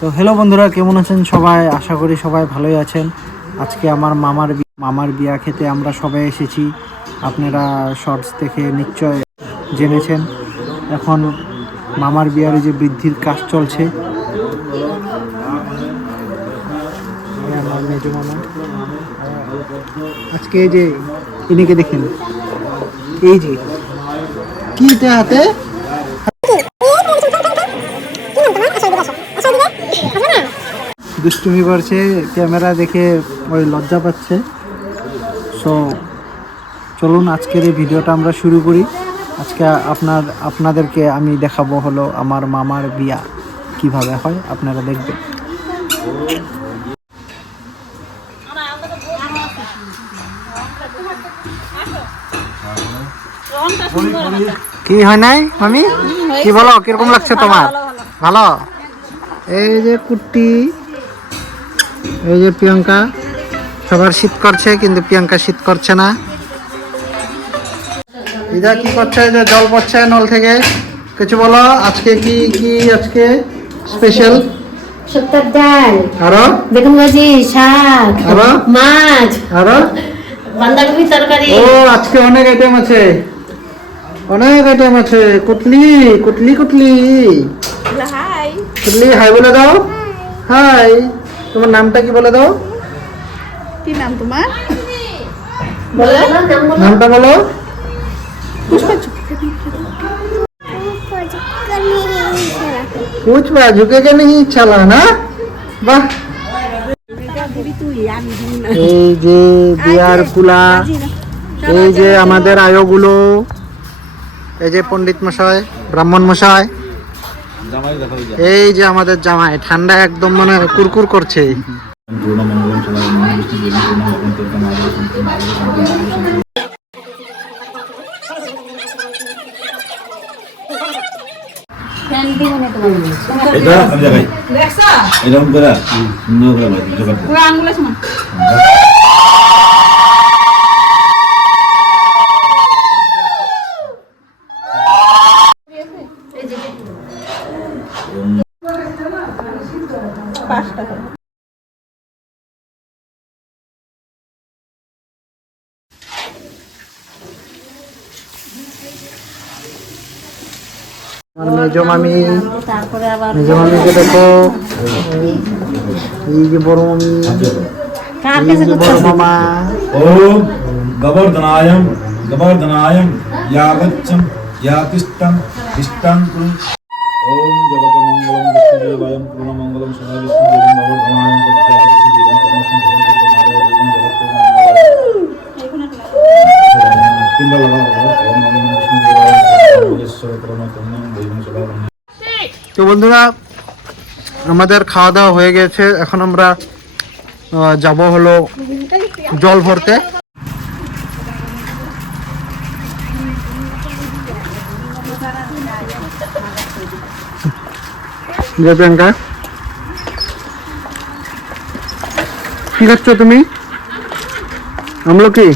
তো হ্যালো বন্ধুরা, কেমন আছেন সবাই? আশা করি সবাই ভালোই আছেন। আজকে আমার মামার বিয়া খেতে আমরা সবাই এসেছি। আপনারা শর্টস দেখে নিশ্চয় জেনেছেন। এখন মামার বিয়ার যে বৃদ্ধির কাজ চলছে। আমার মেজো মামা আজকে এই যে ইনিকে দেখেন, এই যে কি এটা হাতে দুষ্টুমি করছে, ক্যামেরা দেখে ওই লজ্জা পাচ্ছে। সো চলুন আজকের এই ভিডিওটা আমরা শুরু করি। আজকে আপনাদেরকে আমি দেখাবো হলো আমার মামার বিয়া কিভাবে হয়, আপনারা দেখবেন। কি হয় নাই মামি, কি বলো, কিরকম লাগছে তোমার? ভালো। এই যে কুট্টি, এই যে প্রিয়াঙ্কা, সবার শীত করছে কিন্তু প্রিয়াঙ্কা শীত করছে না। দিদা কি করছে? যে জল পড়ছে নল থেকে, কিছু বলো। আজকে কি কি আজকে স্পেশাল? শুক্তার ডাল, আরো বেগুন ভাজি, শাক, আরো মাছ, আরো বাঁধাকপি তরকারি। ও আজকে অনেক আইটেম আছে, অনেক আইটেম আছে। কুটলি কুটলি কুটলি হাই, কুটলি হাই বলে দাও। হাই, তোমার নামটা কি বলে দাও? কি নাম তোমার? বলো নামটা বলো। पूछवा झुकेगा नहीं चला ना। বাহ, এই যে বিয়ার কুলা, এই যে আমাদের আয়োগুলো, এই যে পণ্ডিত মশাই, ব্রাহ্মণ মশাই, এই যে আমাদের জামাই। ঠান্ডা একদম মানে কুরকুর করছে। এটা আমি দেখাই এরকম করে সুন্দর করে ভাজি জোগাড় পুরো আঙ্গুলে সমান। আমার মেজো মামি, তারপরে আবার মেজো মামিকে দেখো, এই যে বড় মামি, কার এই কাছে যে বড় মামা। ओम गवर्धनायम यावच्चम यातिष्ठम तिष्ठं कुरु। ओम जगत मंगलम विष्णुदेवायम पूर्ण मंगलम सदा विष्णुदेवं गवर्धनायम प्रत्यागतं देवं तमसं भवं माधवदेवं जगत तीन बार लगाओ। ओम नमो विष्णुदेवाय महेश्वर परमात्मनं देवं सदा। তো বন্ধুরা, আমাদের খাওয়া দাওয়া হয়ে গেছে। এখন আমরা যাব হলো জল ভরতে। যে প্রিয়াঙ্কা, কি খাচ্ছ তুমি? আমলকি?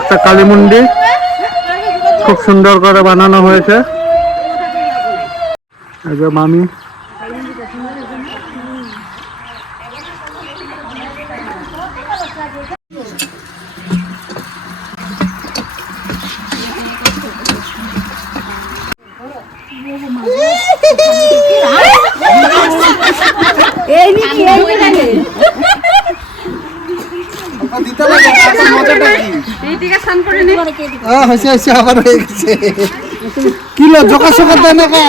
একটা কালী মন্দির খুব সুন্দর করে বানানো হয়েছে। এই যে মামি, আবার হয়ে গেছে। কিলো জোকাশোকা দেয় না কা?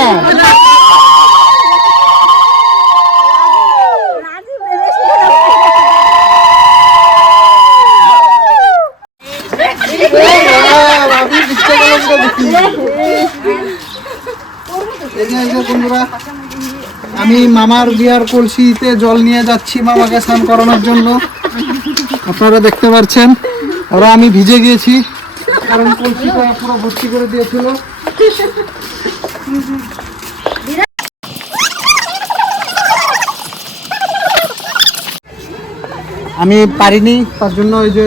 আমি মামার বিয়ার কলসিতে জল নিয়ে যাচ্ছি মামাকে স্নান করানোর জন্য। আপনারা দেখতে পাচ্ছেন, ওরা আমি ভিজে গিয়েছি কারণ কলসিটা পুরো ভর্তি করে দিয়েছিল। আমি পারিনি, তার জন্য ওই যে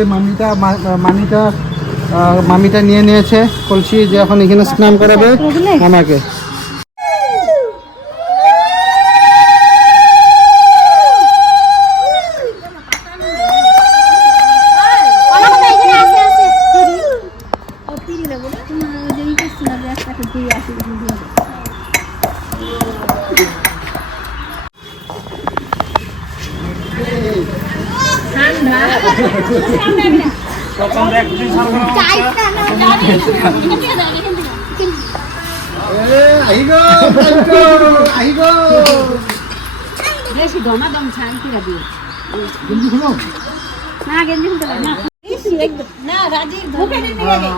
মামিটা নিয়ে নিয়েছে কলসি, যে এখন এখানে স্নান করাবে আমাকে। বেশি দমাদম ছান কিরা দিয়ে না গেঞ্জি খুলতে পারে না না রাজি মুখে দিতে গেলে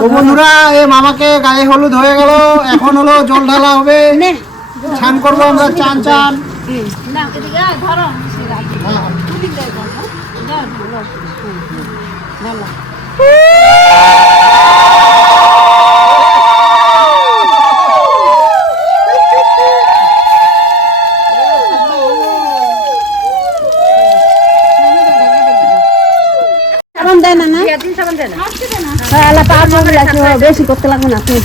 তো বন্ধুরা, এই মামাকে গায়ে হলুদ হয়ে গেল, এখন হলো জল ঢালা হবে, স্নান করবো আমরা, চান না এদিকে ধরো সে রাজি তুই দে দাও দাও বেশি করতে লাগবে না তুই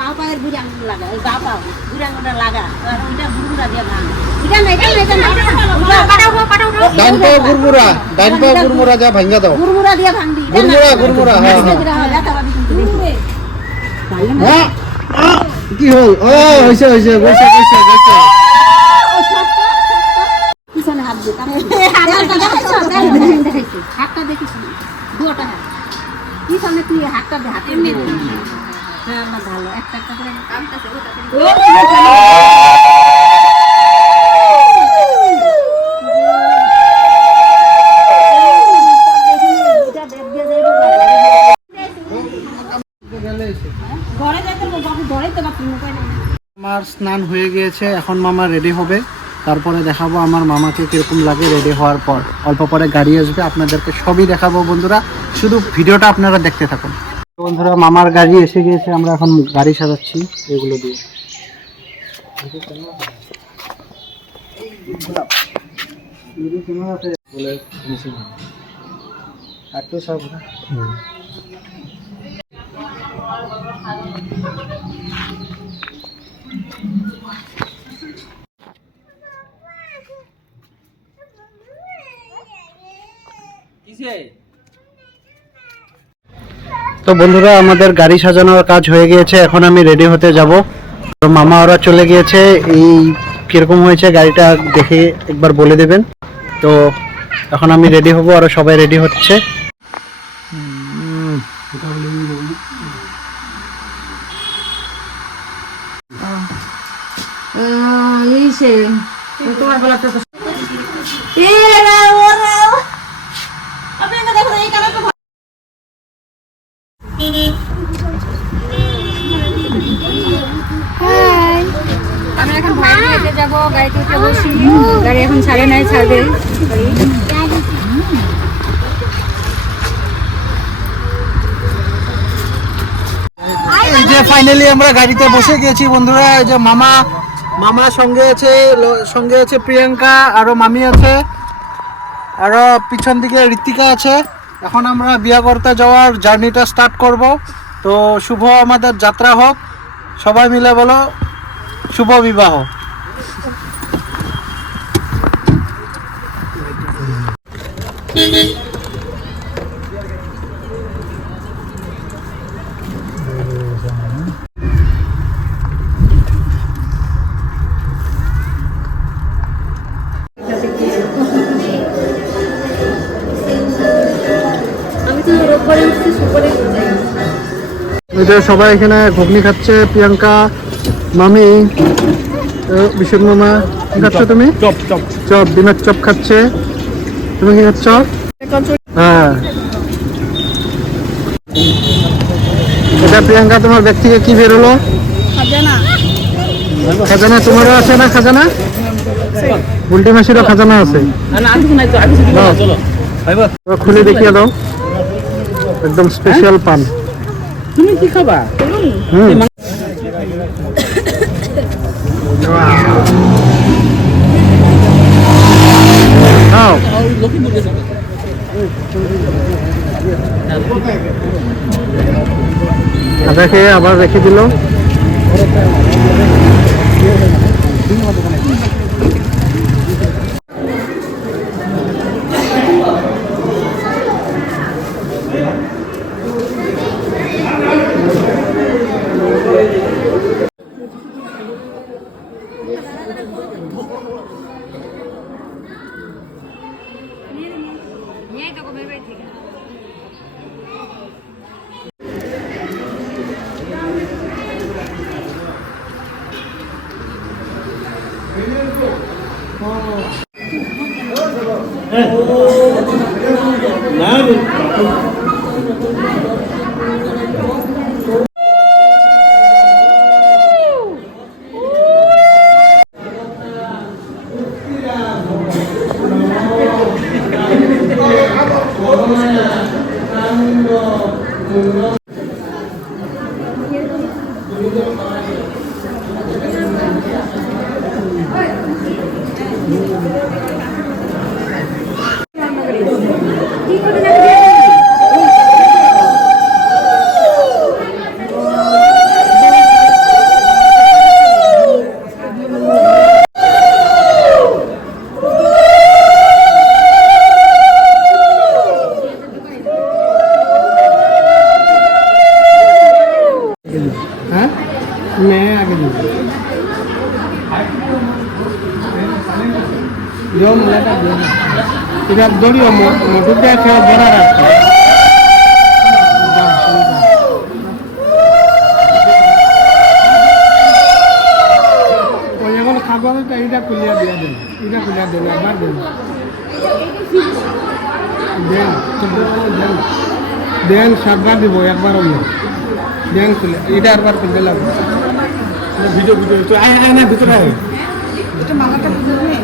বাউ পায়ের বুড়ি আঙুল লাগা, এই বাউ পাও বুড়ি আঙুলটা লাগা, আর ওইটা বুড়ুরা দিয়ে ভাঙ। ডান পাও গুরমুরা যা ভাঙ্গা দাও, গুড়মুড়া দিয়ে ভাঙবি। গুরমুরা হ্যাঁ। কি হল? ও হইছে বসে পিছনে হাত দে, হাতটা দেখিস দুটা হাত পিছনে, তুই হাতটা দে, হাতে হ্যাঁ আমার ভালো একটা করে আমার স্নান হয়ে গিয়েছে, এখন মামা রেডি হবে, তারপরে দেখাবো আমার মামাকে কিরকম লাগে রেডি হওয়ার পর। অল্প পরে গাড়ি আসবে, আপনাদেরকে সবই দেখাবো বন্ধুরা, শুধু ভিডিওটা আপনারা দেখতে থাকুন। বন্ধুরা, মামার গাড়ি এসে গিয়েছে, আমরা এখন গাড়ি সাজাচ্ছি এগুলো দিয়ে। তো বন্ধুরা, আমাদের গাড়ি সাজানোর কাজ হয়ে গিয়েছে, এখন আমি রেডি হতে যাব। তো মামা ওরা চলে গিয়েছে, এই কিরকম হয়েছে গাড়িটা দেখে একবার বলে দেবেন। তো এখন আমি রেডি হব, আর সবাই রেডি হচ্ছে। আমি এখন ভাইকে যাবো, গাড়িতে উঠে বসি, গাড়ি এখন ছাড়ে নাই, ছাড়বে। এই যে ফাইনালি আমরা গাড়িতে বসে গেছি বন্ধুরা। এই যে মামা সঙ্গে আছে প্রিয়াঙ্কা, আরো মামি আছে, আরো পিছন দিকে ঋতিকা আছে। এখন আমরা বিয়া করতে যাওয়ার জার্নিটা স্টার্ট করব। তো শুভ আমাদের যাত্রা হোক, সবাই মিলে বলো শুভ বিবাহ। সবাই এখানে ঘুগনি খাচ্ছে, প্রিয়াঙ্কা, মামি, বিশুদ্ধ মামা কি খাচ্ছ তুমি? চপ চপ চপ, ডিমের চপ খাচ্ছে। তুমি কি খাচ্ছ? হ্যাঁ। এটা প্রিয়াঙ্কা, তোমার ব্যাগ থেকে কি বেরোলো? খাজানা তোমারও আছে না? খাজানা উল্টি মাসিরও খাজানা আছে। দাও, খুলে দেখিয়ে দাও। একদম স্পেশাল পান। তুমি কি খাবা? হুম। দাও। দেখে আবার রেখে দিল। এটা দলীয় মধুটা খেয়ে বড় রাখতে ওই এখন খাবো তো এইটা খুলিয়া দিয়া দেন, এটা খুলিয়া দেন, একবার দেন দেন দেন দেন, সাতবার দিব, একবার দেন খুলে, এটা একবার খুলতে লাগবে। ভিডিও ভিডিও আয় আয় না ভিতরে আয়। এটা মালাটা বুঝবে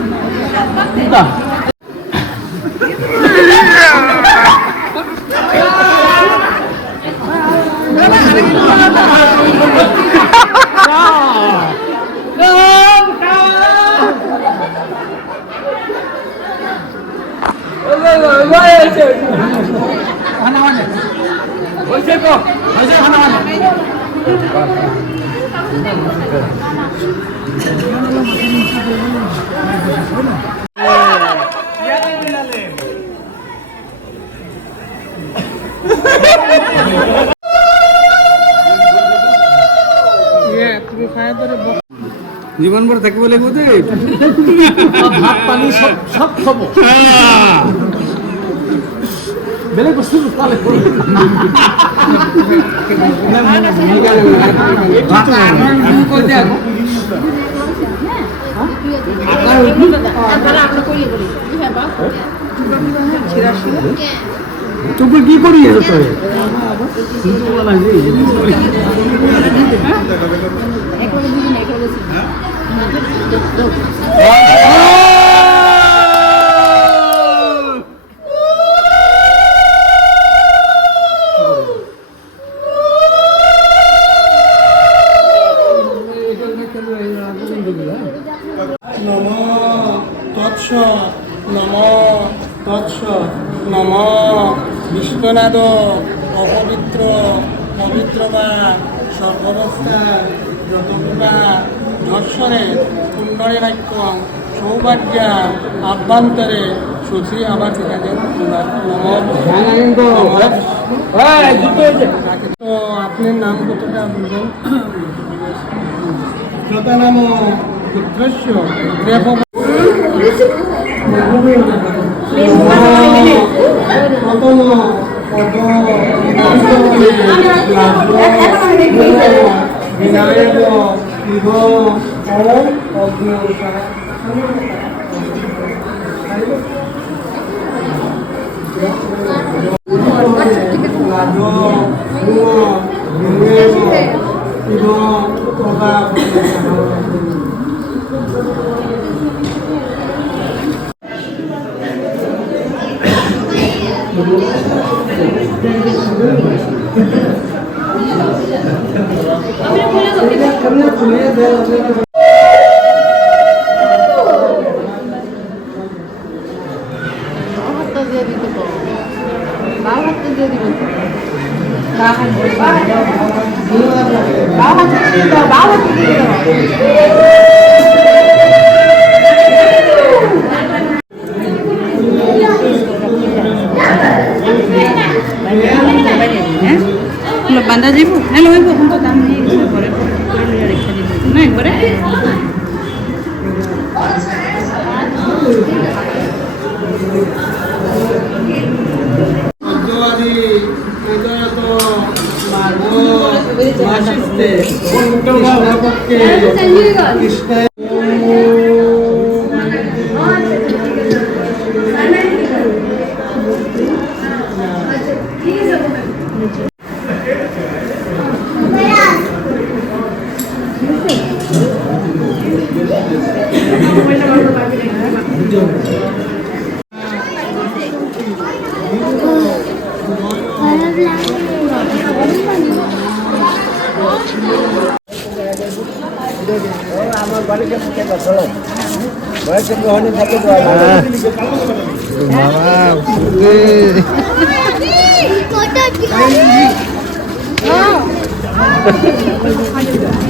জীবনভর থাকবে বলে বোধ ভাত পানি সব খাবো বেলে বস্তু তুই কি করি নম তৎস নম তৎস নম বিশ্বনাথ অপবিত্র পবিত্র বা সর্বাবস্থা যতগুলা দর্শনে কুণ্ডলী বাক্য সৌভাগ্য আভ্যন্তরে সুশ্রী আবার দেখা যায় তো আপনার নাম কতটা বলবেন? যথা নাম পুত্রস্য প্রথম বিনায়ক শিব বান্ধা যাব হ্যালো হইব এখন তো দাম নেই পরে রেখে দিব না একবারে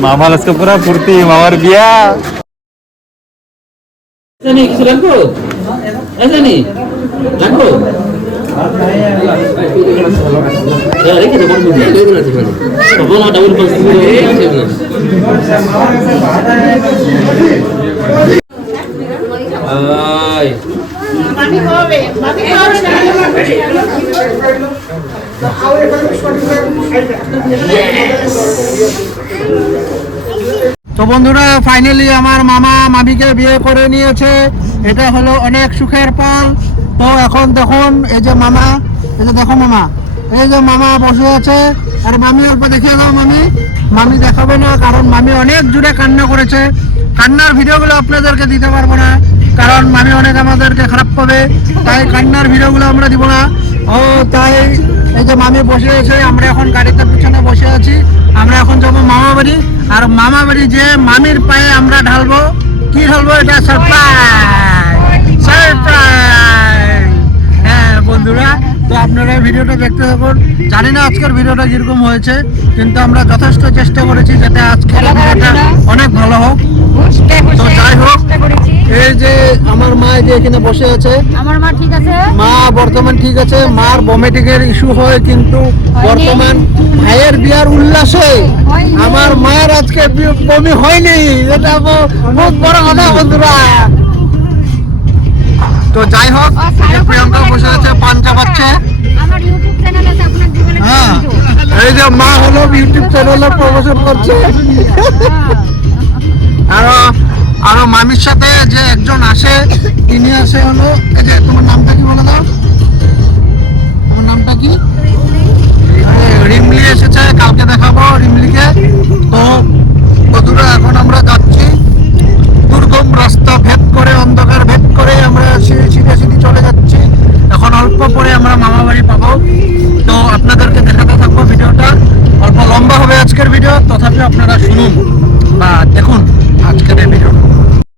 মামার আজকে পুরা ফুর্তি, মামার বিয়া। জানি কিছু রাখবো? জানি রাখবো? রেখে দেবো ডাবল তো বন্ধুরা ফাইনালি আমার মামা মামিকে বিয়ে করে নিয়েছে, এটা হলো অনেক সুখের পল। তো এখন দেখুন এই যে মামা, এই যে দেখো মামা, এই যে মামা বসে আছে। আর মামি অল্প দেখিয়ে দাও মামি। মামি দেখাবো না কারণ মামি অনেক জুড়ে কান্না করেছে। কান্নার ভিডিওগুলো আপনাদেরকে দিতে পারবো না কারণ মামি অনেক আমাদেরকে খারাপ পাবে, তাই কান্নার ভিডিওগুলো আমরা দিব না। ও তাই এই যে মামি বসে আছে, আমরা এখন গাড়িতে পিছনে বসে আছি। আমরা এখন যাবো মামা বাড়ি, আর মামা বাড়ি যে মামির পায়ে আমরা ঢালবো। কি ঢালবো? এটা সারপ্রাইজ, সারপ্রাইজ। হ্যাঁ বন্ধুরা, তো আপনারা ভিডিওটা দেখতে থাকুন। জানি না আজকের ভিডিওটা কিরকম হয়েছে, কিন্তু আমরা যথেষ্ট চেষ্টা করেছি যাতে আজকের ভিডিওটা অনেক ভালো হোক। তো যাই হোক, এই যে আমার মা যে এখানে বসে আছে, আমার মা ঠিক আছে, মা বর্তমান ঠিক আছে। মার ভমিটিংয়ের ইস্যু হয়, কিন্তু বর্তমান ভাইয়ের বিয়ার উল্লাসে আমার মায়ের আজকে বমি হয়নি। এটা বহুত বড় কথা বন্ধুরা। তো যাই হোক, প্রিয়াঙ্কা বসে আছে, পান চাপাচ্ছে। আমার ইউটিউব চ্যানেল আছে, আপনার জীবনে হ্যাঁ, এই যে মা হলো ইউটিউব চ্যানেলে প্রমোশন করছে। আরো মামির সাথে যে একজন আসে, তিনি আসে হলো, এই যে তোমার নামটা কি বলে দাও, তোমার নামটা কি? রিমলি এসেছে, কালকে দেখাবো রিমলিকে। তো বন্ধুরা এখন আমরা যাচ্ছি দুর্গম রাস্তা ভেদ করে, অন্ধকার ভেদ করে আমরা সিধে সিধে চলে যাচ্ছি। এখন অল্প পরে আমরা মামা বাড়ি পাবো। তো আপনাদেরকে দেখাতে থাকবো ভিডিওটা। অল্প লম্বা হবে আজকের ভিডিও, তথাপি আপনারা শুনুন বা দেখুন আজকের এই ভিডিও।